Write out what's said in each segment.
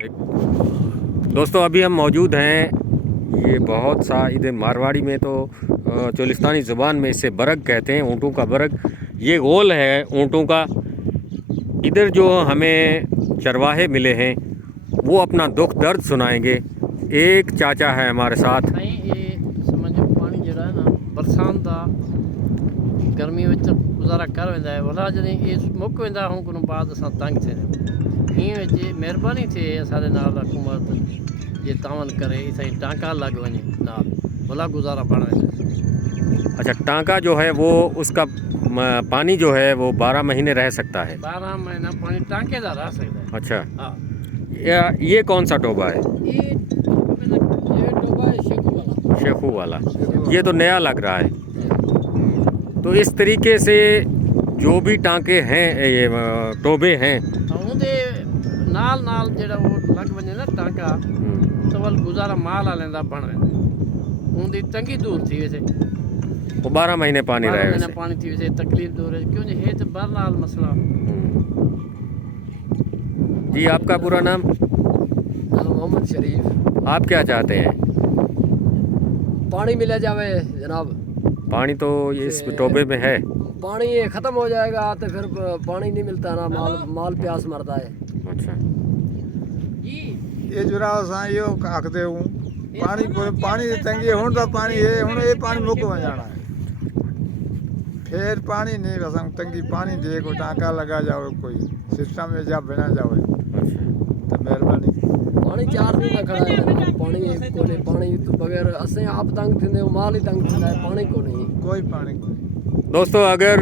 दोस्तों अभी हम मौजूद हैं, ये बहुत सा इधर मारवाड़ी में तो चोलिस्तानी ज़ुबान में इसे बरग कहते हैं, ऊँटों का बरग। ये गोल है ऊँटों का। इधर जो हमें चरवाहे मिले हैं वो अपना दुख दर्द सुनाएंगे। एक चाचा है हमारे साथ। ये समझो पानी जड़ा है ना बरसात का गर्मी में गुजारा कर वेंदा है वला जदे ये मुक वेंदा हूं को बाद असां तंग थे ही जे मेहरबानी थे असारे नाल हुकूमत जे तावन करे इसाई टांका लग वने नाल वला गुजारा बण वेंदा। अच्छा, टांका जो है वो उसका पानी जो है वो 12 महीने रह सकता है। 12 महीना पानी टांके दा रह सकता है। अच्छा, हां ये कौन सा टोबा है? ये टोबा है शेखू वाला। ये तो नया लग रहा है। तो इस तरीके से जो भी टांके हैं, ये टोबे हैं, उनदे नाल नाल जेड़ा वो लग वने ना टांका तो वल गुजारा माल आ लेंदा बण वेंदा। उनदी तंगी दूर थी वैसे वो 12 महीने पानी रहे वैसे। पानी थी वैसे तकलीफ दूर है क्यों है तो बहरहाल मसला। जी, आपका पूरा नाम? मोहम्मद शरीफ। आप क्या चाहते हैं? पानी मिला जावे जनाब। पानी तो ये इस टोबे में है। पानी ये ख़त्म हो जाएगा तो फिर पानी नहीं मिलता ना, माल प्यास मरता है। अच्छा, ये जुरा असां इहो आखदे हूं पानी की तंगी हुण तो पानी है, हुण ये पानी मुक वञणा है, फिर पानी नहीं असां तंगी पानी दे को टांका लगा जाओ, कोई सिस्टम में जा बिना जाओ तो मेहरबानी। पानी 4 दिन का खड़ा है, पानी कोने पानी तो बगैर असें आप तंग थींदे माल ही तंग थींदा है, पानी को नहीं कोई पानी कोई। दोस्तों अगर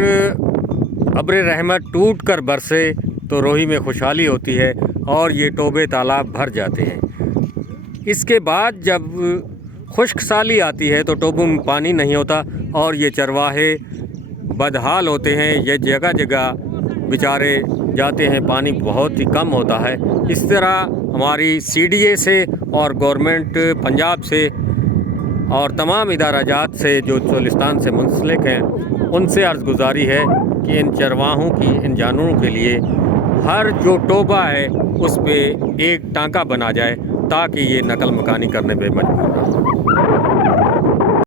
अब्र रहमत टूट कर बरसे तो रोही में खुशहाली होती है और ये टोबे तालाब भर जाते हैं। इसके बाद जब खुश्क साली आती है तो टोबों में पानी नहीं होता और ये चरवाहे बदहाल होते हैं। ये जगह जगह बेचारे जाते हैं, पानी बहुत ही कम होता है। इस तरह हमारी CDA से और गवर्नमेंट पंजाब से और तमाम इदाराजात से जो चोलिस्तान से मुंसलिक हैं उनसे अर्ज़गुज़ारी है कि इन चरवाहों की, इन जानवरों के लिए हर जो टोबा है उस पे एक टांका बना जाए ताकि ये नकल मकानी करने पे मजबूर